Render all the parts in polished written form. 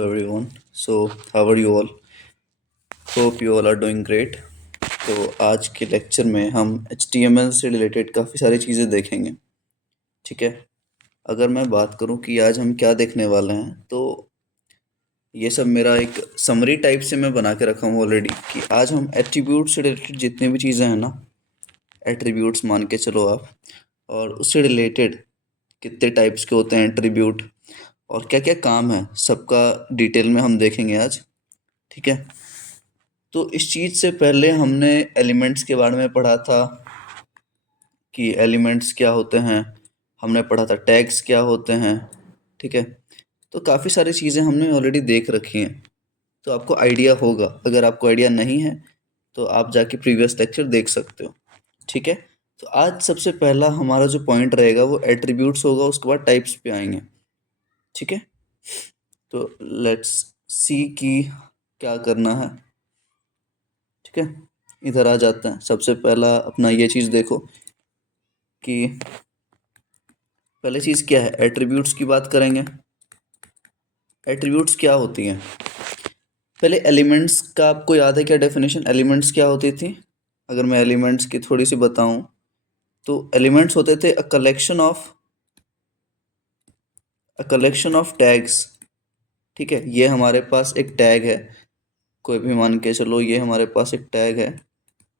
everyone. So, how are you all? Hope you all are doing great. तो आज के lecture में हम HTML से रिलेटेड काफ़ी सारी चीज़ें देखेंगे. ठीक है. अगर मैं बात करूं कि आज हम क्या देखने वाले हैं, तो ये सब मेरा एक समरी टाइप से मैं बना के रखा हूँ ऑलरेडी कि आज हम एट्रीब्यूट से रिलेटेड जितनी भी चीज़ें हैं ना, एट्रीब्यूट्स मान के चलो आप, और उससे रिलेटेड कितने टाइप्स के होते हैं एट्रीब्यूट और क्या क्या काम है, सबका डिटेल में हम देखेंगे आज. ठीक है. तो इस चीज़ से पहले हमने एलिमेंट्स के बारे में पढ़ा था कि एलिमेंट्स क्या होते हैं. हमने पढ़ा था टैग्स क्या होते हैं. ठीक है. तो काफ़ी सारी चीज़ें हमने ऑलरेडी देख रखी हैं, तो आपको आइडिया होगा. अगर आपको आइडिया नहीं है तो आप जाके प्रीवियस लेक्चर देख सकते हो. ठीक है. तो आज सबसे पहला हमारा जो पॉइंट रहेगा वो एट्रीब्यूट्स होगा, उसके बाद टाइप्स पे आएंगे. ठीक है. तो लेट्स सी कि क्या करना है. ठीक है. इधर आ जाते हैं. सबसे पहला अपना ये चीज़ देखो कि पहले चीज़ क्या है. एट्रीब्यूट्स की बात करेंगे. एट्रीब्यूट्स क्या होती हैं. पहले एलिमेंट्स का आपको याद है क्या डेफिनेशन. एलिमेंट्स क्या होती थी. अगर मैं एलिमेंट्स की थोड़ी सी बताऊं तो एलिमेंट्स होते थे अ कलेक्शन ऑफ टैग्स. ठीक है. ये हमारे पास एक टैग है, कोई भी मान के चलो ये हमारे पास एक टैग है.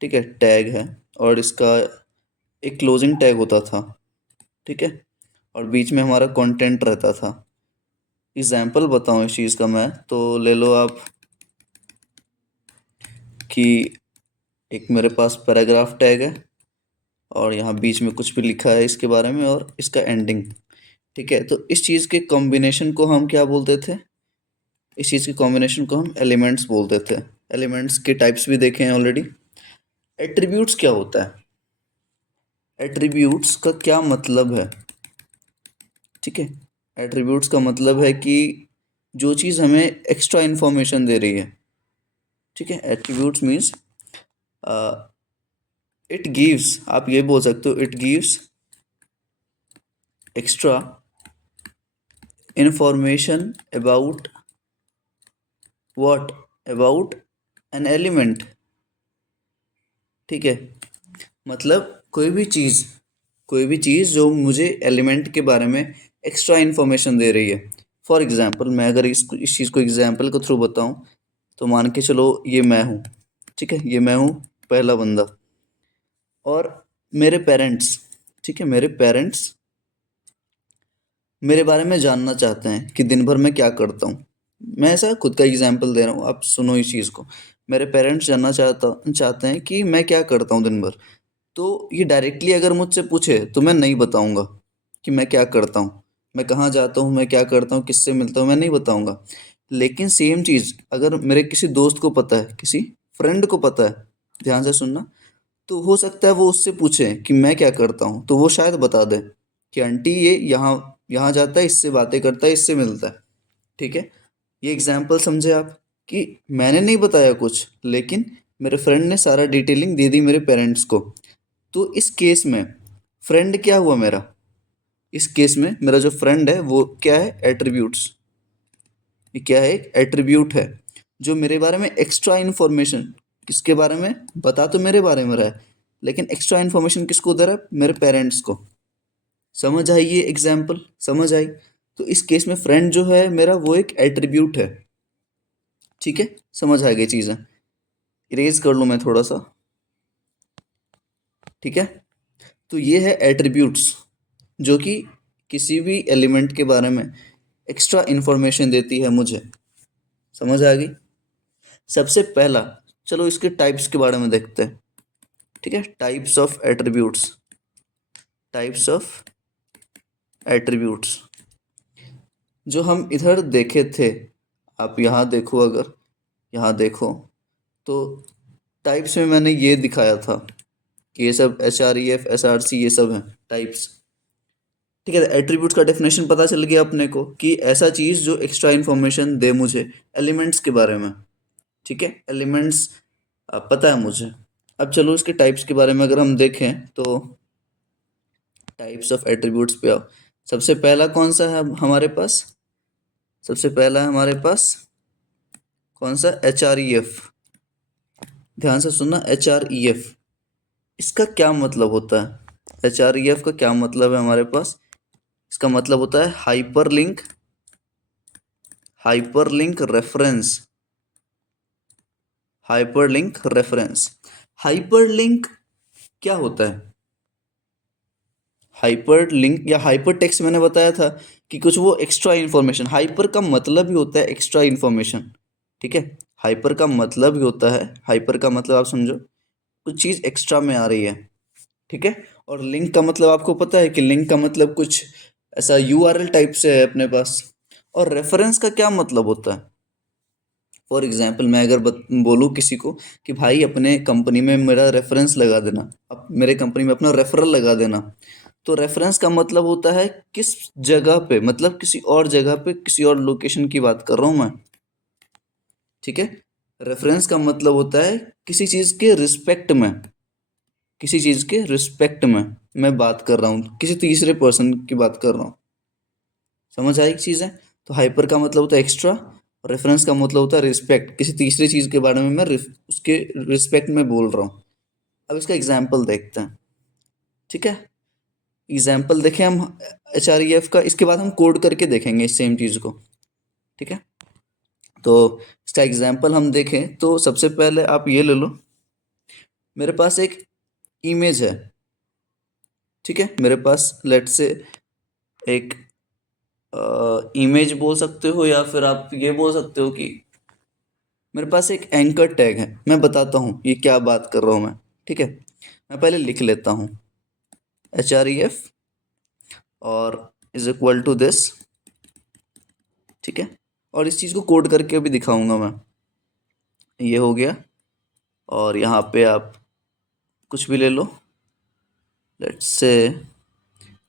ठीक है. टैग है और इसका एक क्लोजिंग टैग होता था. ठीक है. और बीच में हमारा कंटेंट रहता था. एग्जाम्पल बताऊं इस चीज़ का मैं, तो ले लो आप कि एक मेरे पास पैराग्राफ टैग है और यहाँ बीच में कुछ भी लिखा है इसके बारे में और इसका एंडिंग. ठीक है. तो इस चीज़ के कॉम्बिनेशन को हम क्या बोलते थे. इस चीज़ के कॉम्बिनेशन को हम एलिमेंट्स बोलते थे. एलिमेंट्स के टाइप्स भी देखे हैं ऑलरेडी. एट्रीब्यूट्स क्या होता है. एट्रीब्यूट्स का क्या मतलब है. ठीक है. एट्रीब्यूट्स का मतलब है कि जो चीज़ हमें एक्स्ट्रा इन्फॉर्मेशन दे रही है. ठीक है. एट्रीब्यूट्स मीन्स इट गिव्स, आप ये बोल सकते हो, it gives extra information about what, about an element. ठीक है. मतलब कोई भी चीज़ जो मुझे एलिमेंट के बारे में एक्स्ट्रा इन्फॉर्मेशन दे रही है. फॉर एग्जांपल मैं अगर इस चीज़ को एग्जांपल के थ्रू बताऊं तो मान के चलो ये मैं हूँ. ठीक है. ये मैं हूँ, पहला बंदा. और मेरे पेरेंट्स, ठीक है, मेरे पेरेंट्स मेरे बारे में जानना चाहते हैं कि दिन भर मैं क्या करता हूँ. मैं ऐसा खुद का एग्जांपल दे रहा हूँ, आप सुनो इस चीज़ को. मेरे पेरेंट्स जानना चाहते हैं कि मैं क्या करता हूँ दिन भर. तो ये डायरेक्टली अगर मुझसे पूछे तो मैं नहीं बताऊंगा कि मैं क्या करता हूँ, मैं कहाँ जाता हूँ, मैं क्या करता हूँ, किससे मिलता हूँ, मैं नहीं बताऊंगा. लेकिन सेम चीज़ अगर मेरे किसी दोस्त को पता है, किसी फ्रेंड को पता है, ध्यान से सुनना, तो हो सकता है वो उससे पूछे कि मैं क्या करता हूँ, तो वो शायद बता दे कि आंटी ये यहाँ यहाँ जाता है, इससे बातें करता है, इससे मिलता है. ठीक है. ये एग्जाम्पल समझे आप कि मैंने नहीं बताया कुछ, लेकिन मेरे फ्रेंड ने सारा डिटेलिंग दे दी मेरे पेरेंट्स को. तो इस केस में फ्रेंड क्या हुआ मेरा. इस केस में मेरा जो फ्रेंड है वो क्या है, एट्रीब्यूट्स. ये क्या है, एक एट्रीब्यूट है जो मेरे बारे में एक्स्ट्रा इन्फॉर्मेशन, किसके बारे में, बता तो मेरे बारे में रहा है, लेकिन एक्स्ट्रा इन्फॉर्मेशन किसको दे रहा है, मेरे पेरेंट्स को. समझ आई ये एग्जाम्पल, समझ आई. तो इस केस में फ्रेंड जो है मेरा वो एक एट्रीब्यूट है. ठीक है. समझ आ गई चीज़ें. इरेज कर लूँ मैं थोड़ा सा. ठीक है. तो ये है एट्रीब्यूट्स जो कि किसी भी एलिमेंट के बारे में एक्स्ट्रा इन्फॉर्मेशन देती है मुझे. समझ आ गई. सबसे पहला चलो इसके टाइप्स के बारे में देखते हैं. ठीक है. Types of attributes. Types of attributes जो हम इधर देखे थे, आप यहाँ देखो, अगर यहाँ देखो तो टाइप्स में मैंने ये दिखाया था कि ये सब HREF SRC ये सब हैं टाइप्स. ठीक है. एट्रीब्यूट्स का डेफिनेशन पता चल गया अपने को कि ऐसा चीज़ जो एक्स्ट्रा इन्फॉर्मेशन दे मुझे एलिमेंट्स के बारे में. ठीक है. एलिमेंट्स पता है मुझे. अब चलो इसके टाइप्स के बारे में अगर हम देखें तो टाइप्स ऑफ एट्रीब्यूट्स पे आओ. सबसे पहला कौन सा है हमारे पास, सबसे पहला है हमारे पास कौन सा, HREF। ध्यान से सुनना, HREF इसका क्या मतलब होता है। HREF का क्या मतलब है हमारे पास, इसका मतलब होता है हाइपरलिंक रेफरेंस। हाइपरलिंक क्या होता है? हाइपरलिंक या हाइपरटेक्स्ट मैंने बताया था कि कुछ वो एक्स्ट्रा इन्फॉर्मेशन, हाइपर का मतलब ही होता है एक्स्ट्रा इन्फॉर्मेशन। ठीक है, हाइपर का मतलब ही होता है, हाइपर का मतलब आप समझो कुछ चीज़ एक्स्ट्रा में आ रही है। ठीक है, और लिंक का मतलब आपको पता है कि लिंक का मतलब कुछ ऐसा URL टाइप से है अपने पास। और रेफरेंस का क्या मतलब होता है? फॉर एग्जाम्पल मैं अगर बोलूँ किसी को कि भाई अपने कंपनी में मेरा रेफरेंस लगा देना, अब मेरे कंपनी में अपना रेफरल लगा देना, तो रेफरेंस का मतलब होता है किस जगह पे, मतलब किसी और जगह पे, किसी और लोकेशन की बात कर रहा हूँ मैं। ठीक है, रेफरेंस का मतलब होता है किसी चीज़ के रिस्पेक्ट में, किसी चीज़ के रिस्पेक्ट में मैं बात कर रहा हूँ, किसी तीसरे पर्सन की बात कर रहा हूँ। समझ आई चीज़ है? तो हाइपर का मतलब होता है एक्स्ट्रा, और रेफरेंस का मतलब होता है रिस्पेक्ट, किसी तीसरी चीज़ के बारे में मैं उसके रिस्पेक्ट में बोल रहा हूँ। अब इसका एग्जाम्पल देखते हैं। ठीक है, एग्जाम्पल देखें हम HREF का, इसके बाद हम कोड करके देखेंगे इस सेम चीज़ को। ठीक है, तो इसका एग्जाम्पल हम देखें तो सबसे पहले आप ये ले लो, मेरे पास एक इमेज है। ठीक है, मेरे पास लेट से एक इमेज बोल सकते हो, या फिर आप ये बोल सकते हो कि मेरे पास एक एंकर टैग है। मैं बताता हूँ ये क्या बात कर रहा हूँ मैं। ठीक है, मैं पहले लिख लेता हूँ HREF और इज इक्वल टू दिस। ठीक है, और इस चीज़ को कोड करके भी दिखाऊंगा मैं। ये हो गया, और यहाँ पे आप कुछ भी ले लो, लेट्स से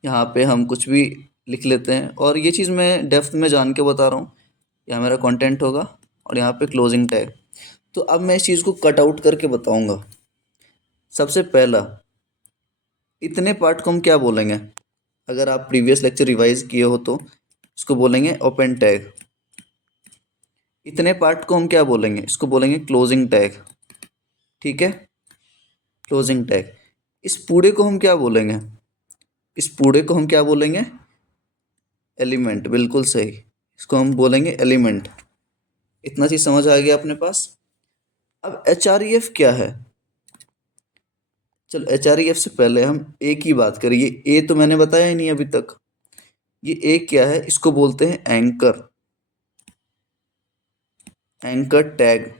यहाँ पे हम कुछ भी लिख लेते हैं, और ये चीज़ मैं डेप्थ में जान के बता रहा हूँ। यहाँ मेरा कंटेंट होगा और यहाँ पे क्लोजिंग टैग। तो अब मैं इस चीज़ को कट आउट करके बताऊंगा। सबसे पहला, इतने पार्ट को हम क्या बोलेंगे? अगर आप प्रीवियस लेक्चर रिवाइज किए हो तो इसको बोलेंगे ओपन टैग। इतने पार्ट को हम क्या बोलेंगे? इसको बोलेंगे क्लोजिंग टैग। ठीक है, क्लोजिंग टैग। इस पूरे को हम क्या बोलेंगे? इस पूरे को हम क्या बोलेंगे? एलिमेंट, बिल्कुल सही, इसको हम बोलेंगे एलिमेंट। इतना चीज समझ आ गया अपने पास। अब HREF क्या है? चलो HREF से पहले हम ए की बात करें। ये ए तो मैंने बताया ही नहीं अभी तक। ये ए क्या है? इसको बोलते हैं एंकर, एंकर टैग।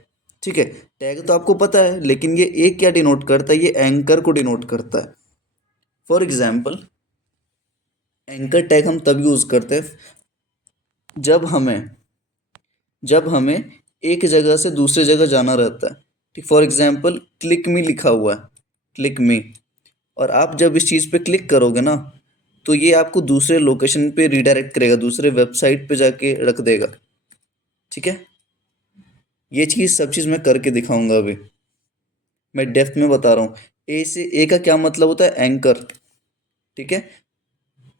ठीक है, टैग तो आपको पता है, लेकिन ये ए क्या डिनोट करता है? ये एंकर को डिनोट करता है। फॉर एग्जाम्पल, एंकर टैग हम तब यूज करते हैं जब हमें एक जगह से दूसरे जगह जाना रहता है। ठीक, फॉर एग्जाम्पल क्लिक मी लिखा हुआ है, क्लिक मी, और आप जब इस चीज़ पे क्लिक करोगे ना, तो ये आपको दूसरे लोकेशन पे रिडायरेक्ट करेगा, दूसरे वेबसाइट पे जाके रख देगा। ठीक है, ये चीज़ सब चीज़ मैं करके दिखाऊंगा अभी, मैं डेप्थ में बता रहा हूँ। ए का क्या मतलब होता है? एंकर। ठीक है,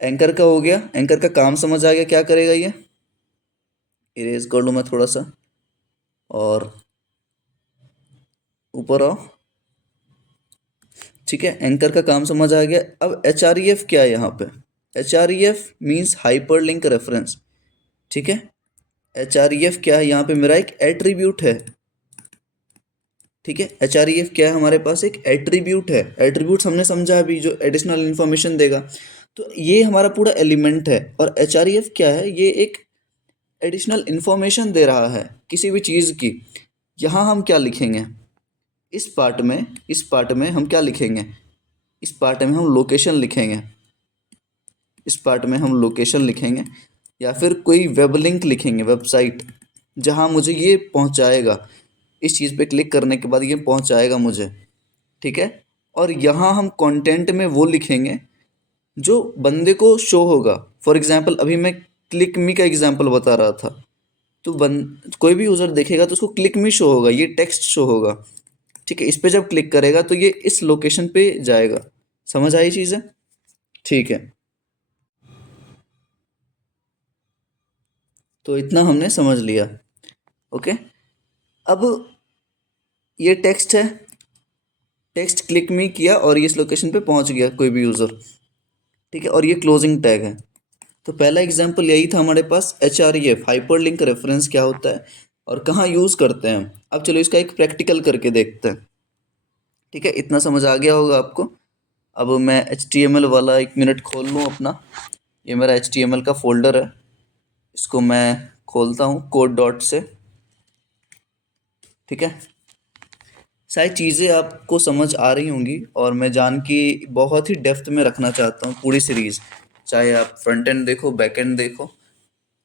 एंकर का हो गया, एंकर का काम समझ आ गया क्या करेगा ये। इरेज कर लूँ मैं थोड़ा सा, और ऊपर आओ। ठीक है, एंकर का काम समझ आ गया। अब HREF क्या है यहाँ पे? HREF means hyperlink reference. ठीक है, HREF क्या है? यहाँ पे मेरा एक एट्रीब्यूट है। ठीक है, HREF क्या है? हमारे पास एक एट्रीब्यूट है। एट्रीब्यूट हमने समझा अभी, जो एडिशनल इंफॉर्मेशन देगा। तो ये हमारा पूरा एलिमेंट है, और HREF क्या है? ये एक एडिशनल इंफॉर्मेशन दे रहा है किसी भी चीज़ की। यहाँ हम क्या लिखेंगे? इस पार्ट में हम क्या लिखेंगे? इस पार्ट में हम लोकेशन लिखेंगे। इस पार्ट में हम लोकेशन लिखेंगे, या फिर कोई वेब लिंक लिखेंगे, वेबसाइट, जहाँ मुझे ये पहुँचाएगा। इस चीज़ पे क्लिक करने के बाद ये पहुँचाएगा मुझे। ठीक है, और यहाँ हम कंटेंट में वो लिखेंगे जो बंदे को शो होगा। फॉर एग्जांपल अभी मैं क्लिक मी का एग्जांपल बता रहा था, तो कोई भी यूज़र देखेगा तो उसको क्लिक मी शो होगा, ये टेक्स्ट शो होगा। ठीक है, इस पे जब क्लिक करेगा तो ये इस लोकेशन पे जाएगा। समझ आई चीज़ें? ठीक है, तो इतना हमने समझ लिया। ओके, अब ये टेक्स्ट है, टेक्स्ट क्लिक मी किया और ये इस लोकेशन पे पहुंच गया कोई भी यूज़र, ठीक है, और ये क्लोजिंग टैग है। तो पहला एग्जांपल यही था हमारे पास, H R E F, hyperlink reference क्या होता है और कहाँ यूज़ करते हैं हम। अब चलो इसका एक प्रैक्टिकल करके देखते हैं। ठीक है, इतना समझ आ गया होगा आपको। अब मैं एच टी एम एल वाला 1 मिनट खोल लूँ अपना। ये मेरा एच टी एम एल का फोल्डर है, इसको मैं खोलता हूँ कोड डॉट से। ठीक है, सारी चीज़ें आपको समझ आ रही होंगी और मैं जान की बहुत ही डेप्थ में रखना चाहता हूँ पूरी सीरीज़, चाहे आप फ्रंट एंड देखो बैक एंड देखो,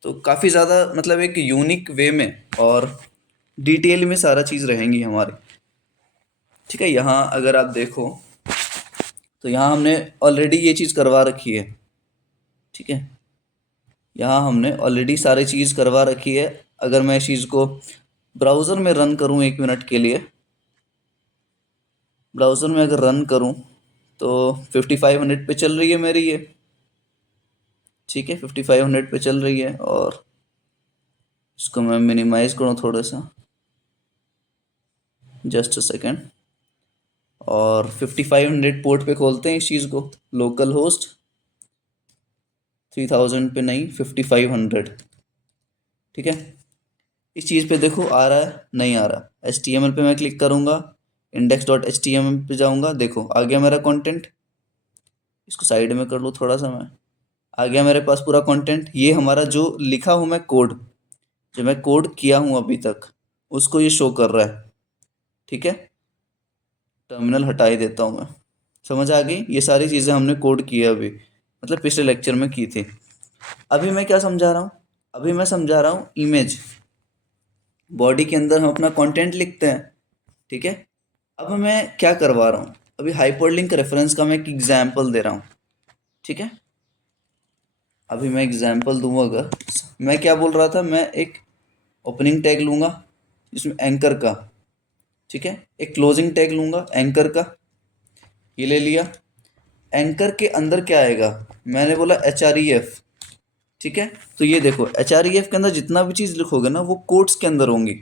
तो काफ़ी ज़्यादा मतलब एक यूनिक वे में और डिटेल में सारा चीज़ रहेंगी हमारी। ठीक है, यहाँ अगर आप देखो तो यहाँ हमने ऑलरेडी ये चीज़ करवा रखी है। ठीक है, यहाँ हमने ऑलरेडी सारी चीज़ करवा रखी है। अगर मैं इस चीज़ को ब्राउज़र में रन करूँ 1 मिनट के लिए, ब्राउज़र में अगर रन करूँ तो 5500 पे चल रही है मेरी ये। ठीक है, 5500 पे चल रही है और इसको मैं मिनिमाइज़ करूँ थोड़ा सा, जस्ट अ सेकेंड, और 5500 पोर्ट पे खोलते हैं इस चीज़ को, लोकल होस्ट 3000 पे नहीं, 5500। ठीक है, इस चीज़ पे देखो आ रहा है नहीं आ रहा। एच टी एम एल पे मैं क्लिक करूँगा, index dot H T M L पे जाऊँगा, देखो आ गया मेरा कंटेंट। इसको साइड में कर लूँ थोड़ा सा मैं, आ गया मेरे पास पूरा कंटेंट। ये हमारा जो लिखा हूँ मैं कोड, जो मैं कोड किया हूँ अभी तक, उसको ये शो कर रहा है। ठीक है, टर्मिनल हटा ही देता हूँ मैं। समझ आ गई, ये सारी चीज़ें हमने कोड की है अभी, मतलब पिछले लेक्चर में की थी। अभी मैं क्या समझा रहा हूँ, अभी मैं समझा रहा हूँ इमेज, बॉडी के अंदर हम अपना कंटेंट लिखते हैं। ठीक है, अब मैं क्या करवा रहा हूँ, अभी हाइपरलिंक रेफरेंस का मैं एक एग्जाम्पल दे रहा हूँ। ठीक है, अभी मैं एग्जाम्पल दूंगा। अगर मैं क्या बोल रहा था, मैं एक ओपनिंग टैग लूँगा जिसमें एंकर का, ठीक है, एक क्लोजिंग टैग लूँगा एंकर का, ये ले लिया। एंकर के अंदर क्या आएगा, मैंने बोला एच आर ई एफ। ठीक है, तो ये देखो एच आर ई एफ के अंदर जितना भी चीज़ लिखोगे ना वो कोट्स के अंदर होंगी।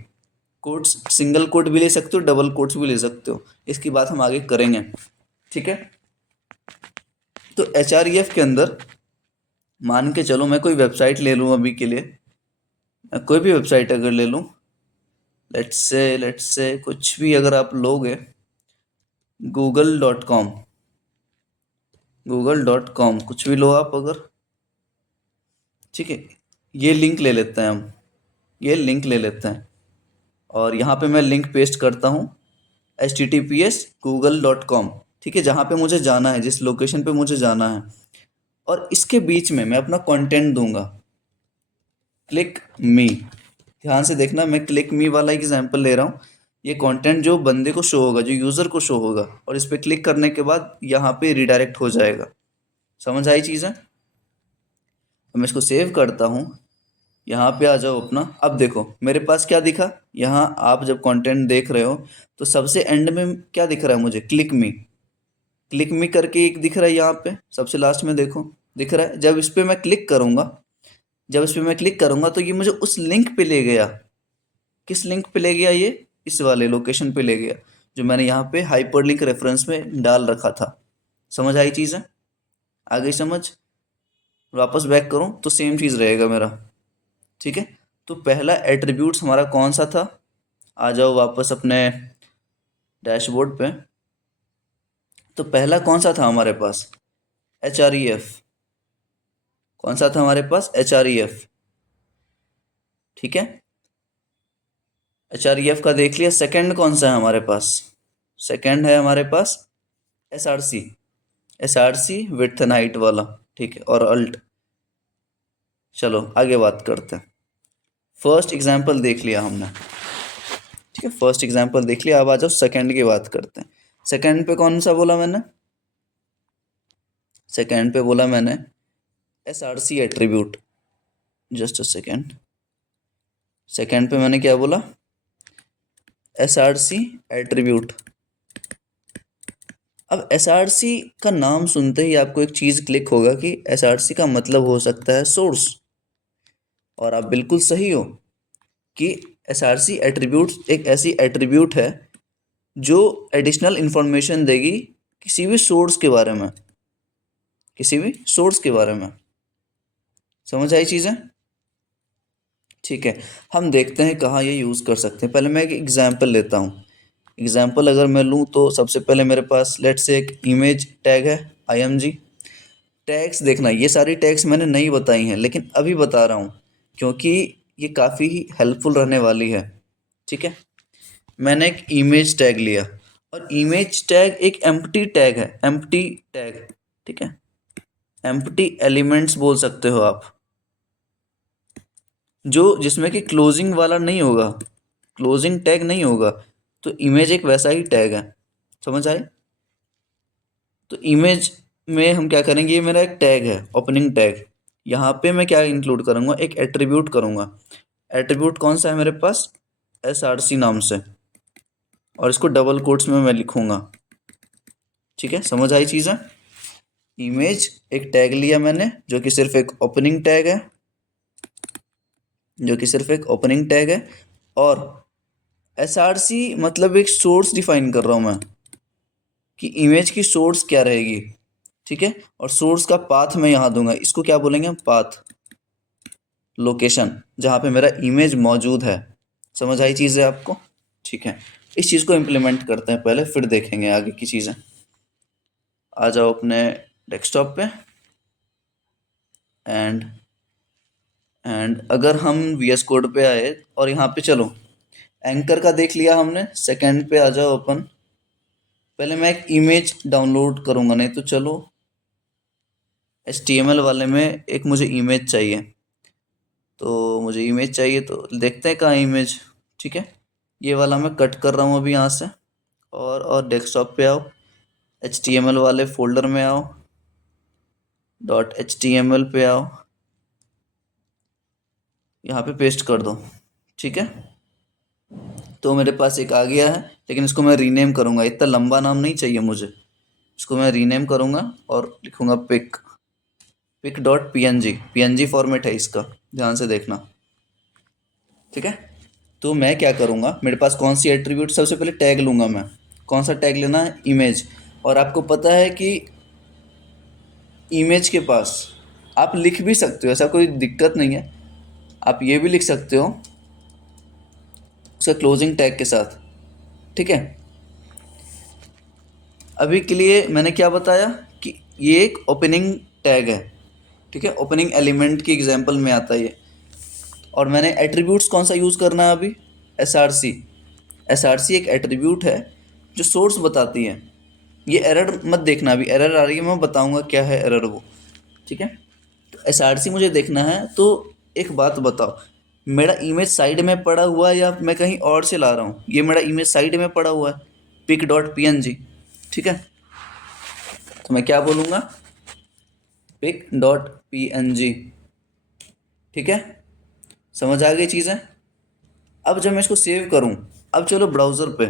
कोट्स, सिंगल कोट भी ले सकते हो, डबल कोट्स भी ले सकते हो, इसकी बात हम आगे करेंगे। ठीक है, तो एच आर ई एफ के अंदर मान के चलो मैं कोई वेबसाइट ले लूँ अभी के लिए, मैं कोई भी वेबसाइट अगर ले लूँ, लेट्स से कुछ भी अगर आप लोगे, google.com, google.com कुछ भी लो आप अगर। ठीक है, ये लिंक ले लेते हैं हम, ये लिंक ले लेते हैं और यहाँ पे मैं लिंक पेस्ट करता हूँ, https://google.com। ठीक है, जहाँ पे मुझे जाना है, जिस लोकेशन पे मुझे जाना है, और इसके बीच में मैं अपना कंटेंट दूंगा, क्लिक मी। ध्यान से देखना, मैं क्लिक मी वाला एग्जांपल ले रहा हूँ। ये कंटेंट जो बंदे को शो होगा, जो यूज़र को शो होगा, और इस पर क्लिक करने के बाद यहाँ पे रिडायरेक्ट हो जाएगा। समझ आई चीज़ें? तो मैं इसको सेव करता हूँ, यहाँ पे आ जाओ अपना। अब देखो मेरे पास क्या दिखा, यहाँ आप जब कंटेंट देख रहे हो तो सबसे एंड में क्या दिख रहा है मुझे, क्लिक मी। क्लिक मी करके एक दिख रहा है यहाँ पे सबसे लास्ट में, देखो दिख रहा है। जब इस पे मैं क्लिक करूँगा, जब इस पे मैं क्लिक करूँगा तो ये मुझे उस लिंक पे ले गया। किस लिंक पे ले गया, ये इस वाले लोकेशन पे ले गया जो मैंने यहाँ पे हाइपरलिंक रेफरेंस में डाल रखा था। समझ आई चीज़ें? आ गई समझ? वापस बैक करूँ तो सेम चीज़ रहेगा मेरा। ठीक है, तो पहला एट्रीब्यूट्स हमारा कौन सा था, आ जाओ वापस अपने डैशबोर्ड पे। तो पहला कौन सा था हमारे पास, एच आर ई एफ। कौन सा था हमारे पास, एच आर ई एफ। ठीक है, एच आर ई एफ का देख लिया। सेकंड कौन सा है हमारे पास, सेकंड है हमारे पास S R C, S R C width and height वाला। ठीक है, और अल्ट। चलो आगे बात करते हैं। फर्स्ट एग्जाम्पल देख लिया हमने, ठीक है, फर्स्ट एग्जाम्पल देख लिया। अब आ जाओ सेकंड की बात करते हैं। सेकंड पे कौन सा बोला मैंने, सेकंड पे बोला मैंने S R C attribute. Just a second, second पे मैंने क्या बोला, एस आर सी एट्रीब्यूट। अब एस आर सी का नाम सुनते ही आपको एक चीज़ क्लिक होगा कि एस आर सी का मतलब हो सकता है सोर्स। और आप बिल्कुल सही हो कि एसआरसी एट्रीब्यूट एक ऐसी एट्रीब्यूट है जो एडिशनल इंफॉर्मेशन देगी किसी भी सोर्स के बारे में, किसी भी सोर्स के बारे में। समझ आई चीज़ें? ठीक है, हम देखते हैं कहाँ ये यूज़ कर सकते हैं। पहले मैं एक एग्जांपल लेता हूँ। एग्जांपल अगर मैं लूँ तो सबसे पहले मेरे पास लेट्स से एक इमेज टैग है img। टैग्स देखना, ये सारी टैग्स मैंने नहीं बताई हैं लेकिन अभी बता रहा हूँ क्योंकि ये काफ़ी हेल्पफुल रहने वाली है। ठीक है, मैंने एक इमेज टैग लिया और इमेज टैग एक एम्प्टी टैग है, एम्प्टी टैग। ठीक है, एम्प्टी एलिमेंट्स बोल सकते हो आप, जो जिसमें कि क्लोजिंग वाला नहीं होगा, क्लोजिंग टैग नहीं होगा। तो इमेज एक वैसा ही टैग है। समझ आए? तो इमेज में हम क्या करेंगे, ये मेरा एक टैग है, ओपनिंग टैग। यहाँ पे मैं क्या इंक्लूड करूँगा, एक एट्रीब्यूट करूँगा। एट्रीब्यूट कौन सा है मेरे पास, एसआरसी नाम से, और इसको डबल कोट्स में मैं लिखूंगा। ठीक है, समझ आई चीज़ें? इमेज एक टैग लिया मैंने जो कि सिर्फ एक ओपनिंग टैग है, जो कि सिर्फ एक ओपनिंग टैग है। और एसआरसी मतलब एक सोर्स डिफाइन कर रहा हूँ मैं कि इमेज की सोर्स क्या रहेगी। ठीक है, और सोर्स का पाथ मैं यहाँ दूंगा, इसको क्या बोलेंगे हम, पाथ, लोकेशन जहाँ पे मेरा इमेज मौजूद है। समझ आई चीज़ है आपको? ठीक है, इस चीज़ को इम्प्लीमेंट करते हैं पहले, फिर देखेंगे आगे की चीज़ें। आ जाओ अपने डेस्कटॉप पे एंड अगर हम VS कोड पे आए और यहाँ पे चलो एंकर का देख लिया हमने, सेकंड पे आ जाओ अपन। पहले मैं एक इमेज डाउनलोड करूँगा, नहीं तो चलो HTML वाले में एक मुझे इमेज चाहिए, तो मुझे इमेज चाहिए तो देखते हैं कहाँ इमेज। ठीक है, ये वाला मैं कट कर रहा हूँ अभी यहाँ से, और डेस्कटॉप पे आओ, HTML वाले फोल्डर में आओ, .html पे आओ, यहाँ पे पेस्ट कर दो। ठीक है, तो मेरे पास एक आ गया है, लेकिन इसको मैं रीनेम करूँगा, इतना लंबा नाम नहीं चाहिए मुझे। इसको मैं रीनेम करूँगा और लिखूँगा pic, pic dot P N G format है इसका, ध्यान से देखना। ठीक है, तो मैं क्या करूँगा, मेरे पास कौन सी एट्रीब्यूट, सबसे पहले टैग लूँगा मैं। कौन सा टैग लेना है, इमेज। और आपको पता है कि इमेज के पास आप लिख भी सकते हो, ऐसा कोई दिक्कत नहीं है, आप ये भी लिख सकते हो उसका क्लोजिंग टैग के साथ। ठीक है, अभी के लिए मैंने क्या बताया कि ये एक ओपनिंग टैग है। ठीक है, ओपनिंग एलिमेंट की एग्जांपल में आता है ये। और मैंने एट्रीब्यूट्स कौन सा यूज़ करना है अभी, एसआरसी। एसआरसी एक एट्रीब्यूट है जो सोर्स बताती है। ये एरर मत देखना, अभी एरर आ रही है, मैं बताऊंगा क्या है एरर वो। ठीक है, तो एसआरसी मुझे देखना है, तो एक बात बताओ, मेरा इमेज साइड में पड़ा हुआ है या मैं कहीं और से ला रहा हूँ? ये मेरा इमेज साइड में पड़ा हुआ है, पिक डॉट पी। ठीक है, तो मैं क्या बोलूँगा, पिक डॉट पी। ठीक है, समझ आ गई चीज़ें? अब जब मैं इसको सेव करूँ, अब चलो ब्राउज़र पे,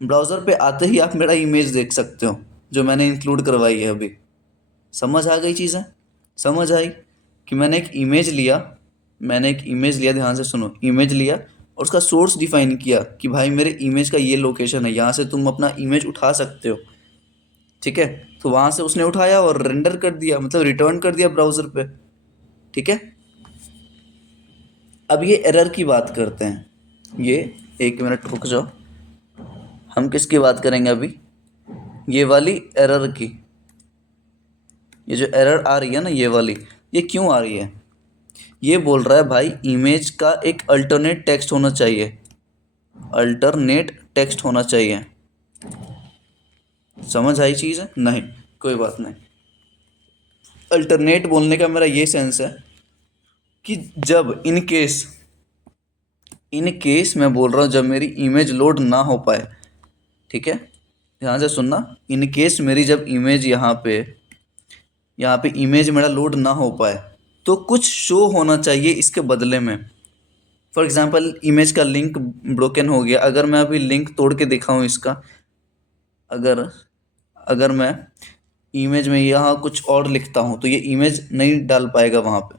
ब्राउज़र पे आते ही आप मेरा इमेज देख सकते हो जो मैंने इंक्लूड करवाई है अभी। समझ आ गई चीज़ें? समझ आई कि मैंने एक इमेज लिया, मैंने एक इमेज लिया, ध्यान से सुनो, इमेज लिया और उसका सोर्स डिफाइन किया कि भाई मेरे इमेज का ये लोकेशन है, यहाँ से तुम अपना इमेज उठा सकते हो। ठीक है, तो वहाँ से उसने उठाया और रेंडर कर दिया, मतलब रिटर्न कर दिया ब्राउज़र पे। ठीक है, अब ये एरर की बात करते हैं। ये एक मिनट रुक जाओ, हम किसकी बात करेंगे अभी, ये वाली एरर की। ये जो एरर आ रही है ना, ये वाली, ये क्यों आ रही है? ये बोल रहा है भाई इमेज का एक अल्टरनेट टेक्स्ट होना चाहिए, अल्टरनेट टेक्स्ट होना चाहिए। समझ आई चीज़ है? नहीं, कोई बात नहीं। अल्टरनेट बोलने का मेरा ये सेंस है कि जब इन केस मैं बोल रहा हूँ जब मेरी इमेज लोड ना हो पाए। ठीक है, ध्यान से सुनना, इन केस मेरी जब इमेज यहाँ पे इमेज मेरा लोड ना हो पाए तो कुछ शो होना चाहिए इसके बदले में। फॉर एग्जांपल इमेज का लिंक ब्रोकन हो गया, अगर मैं अभी लिंक तोड़ के दिखाऊं इसका, अगर अगर मैं इमेज में यहाँ कुछ और लिखता हूँ तो ये इमेज नहीं डाल पाएगा वहाँ पे।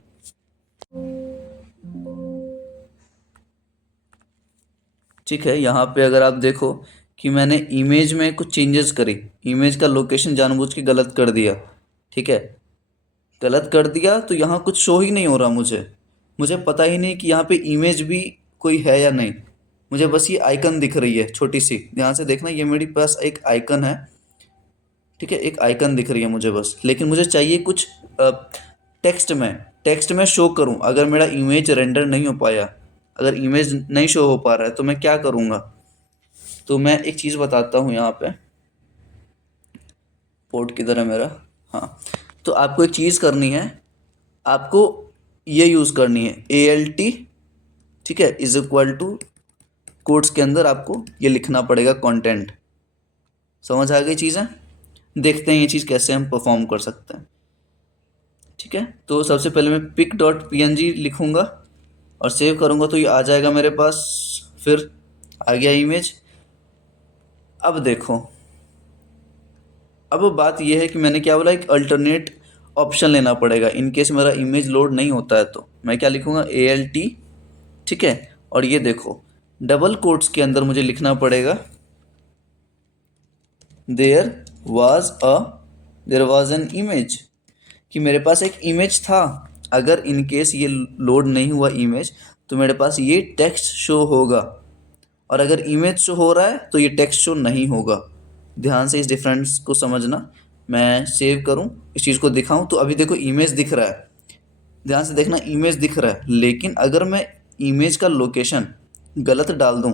ठीक है, यहाँ पे अगर आप देखो कि मैंने इमेज में कुछ चेंजेस करी, इमेज का लोकेशन जानबूझ के गलत कर दिया, ठीक है, गलत कर दिया तो यहाँ कुछ शो ही नहीं हो रहा, मुझे मुझे पता ही नहीं कि यहाँ पे इमेज भी कोई है या नहीं। मुझे बस ये आइकन दिख रही है छोटी सी, ध्यान से देखना, ये मेरे पास एक आइकन है, ठीक है, एक आइकन दिख रही है मुझे बस, लेकिन मुझे चाहिए कुछ टेक्स्ट में, टेक्स्ट में शो करूं। अगर मेरा इमेज रेंडर नहीं हो पाया, अगर इमेज नहीं शो हो पा रहा है तो मैं क्या करूंगा? तो मैं एक चीज़ बताता हूँ यहाँ पे, पोर्ट किधर है मेरा, हाँ, तो आपको एक चीज़ करनी है, आपको ये यूज़ करनी है ALT, ठीक है, इज इक्वल टू कोट्स के अंदर आपको ये लिखना पड़ेगा कंटेंट। समझ आ गई चीज़ें? देखते हैं ये चीज़ कैसे हम परफॉर्म कर सकते हैं। ठीक है, तो सबसे पहले मैं pic.png लिखूंगा और सेव करूंगा तो ये आ जाएगा मेरे पास, फिर आ गया इमेज। अब देखो, अब बात यह है कि मैंने क्या बोला, एक अल्टरनेट ऑप्शन लेना पड़ेगा इन केस मेरा इमेज लोड नहीं होता है। तो मैं क्या लिखूंगा, ALT, ठीक है, और ये देखो डबल कोट्स के अंदर मुझे लिखना पड़ेगा देयर वाज एन इमेज, कि मेरे पास एक इमेज था। अगर इन केस ये लोड नहीं हुआ इमेज तो मेरे पास ये टेक्स्ट शो होगा, और अगर इमेज शो हो रहा है तो ये टेक्स्ट शो नहीं होगा। ध्यान से इस डिफरेंस को समझना। मैं सेव करूं, इस चीज़ को दिखाऊं, तो अभी देखो इमेज दिख रहा है, ध्यान से देखना, इमेज दिख रहा है, लेकिन अगर मैं इमेज का लोकेशन गलत डाल दूं,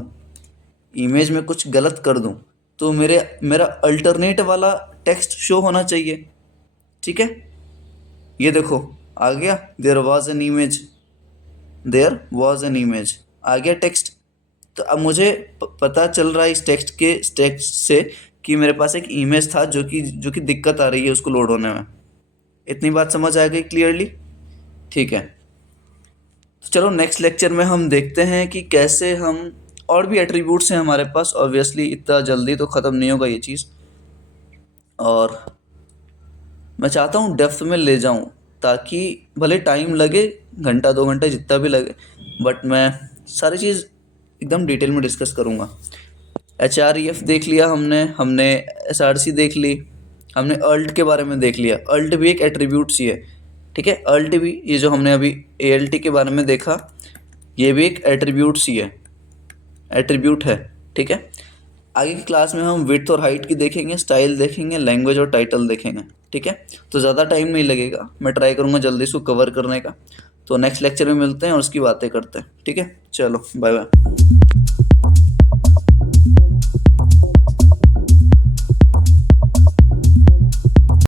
इमेज में कुछ गलत कर दूं, तो मेरा अल्टरनेट वाला टेक्स्ट शो होना चाहिए। ठीक है, ये देखो आ गया, there was an image, there was an image, आ गया टेक्स्ट। तो अब मुझे पता चल रहा है इस टेक्स्ट से कि मेरे पास एक इमेज था जो कि दिक्कत आ रही है उसको लोड होने में। इतनी बात समझ आ गई क्लियरली? ठीक है, तो चलो नेक्स्ट लेक्चर में हम देखते हैं कि कैसे हम, और भी एट्रीब्यूट्स हैं हमारे पास, ऑब्वियसली इतना जल्दी तो ख़त्म नहीं होगा ये चीज़, और मैं चाहता हूँ डेप्थ में ले जाऊँ, ताकि भले टाइम लगे, घंटा 2 घंटा जितना भी लगे, बट मैं सारी चीज़ एकदम डिटेल में डिस्कस करूँगा। HREF देख लिया हमने SRC देख ली, हमने अल्ट के बारे में देख लिया। अल्ट भी एक एट्रीब्यूट्स ही है, ठीक है, अल्ट भी, ये जो हमने अभी ALT के बारे में देखा, ये भी एक एट्रीब्यूट्स ही है, एट्रीब्यूट है। ठीक है, आगे की क्लास में हम विड्थ और हाइट की देखेंगे, स्टाइल देखेंगे, लैंग्वेज और टाइटल देखेंगे। ठीक है, तो ज़्यादा टाइम नहीं लगेगा, मैं ट्राई करूँगा जल्दी इसको कवर करने का। तो नेक्स्ट लेक्चर में मिलते हैं और उसकी बातें करते हैं। ठीक है, चलो बाय बाय।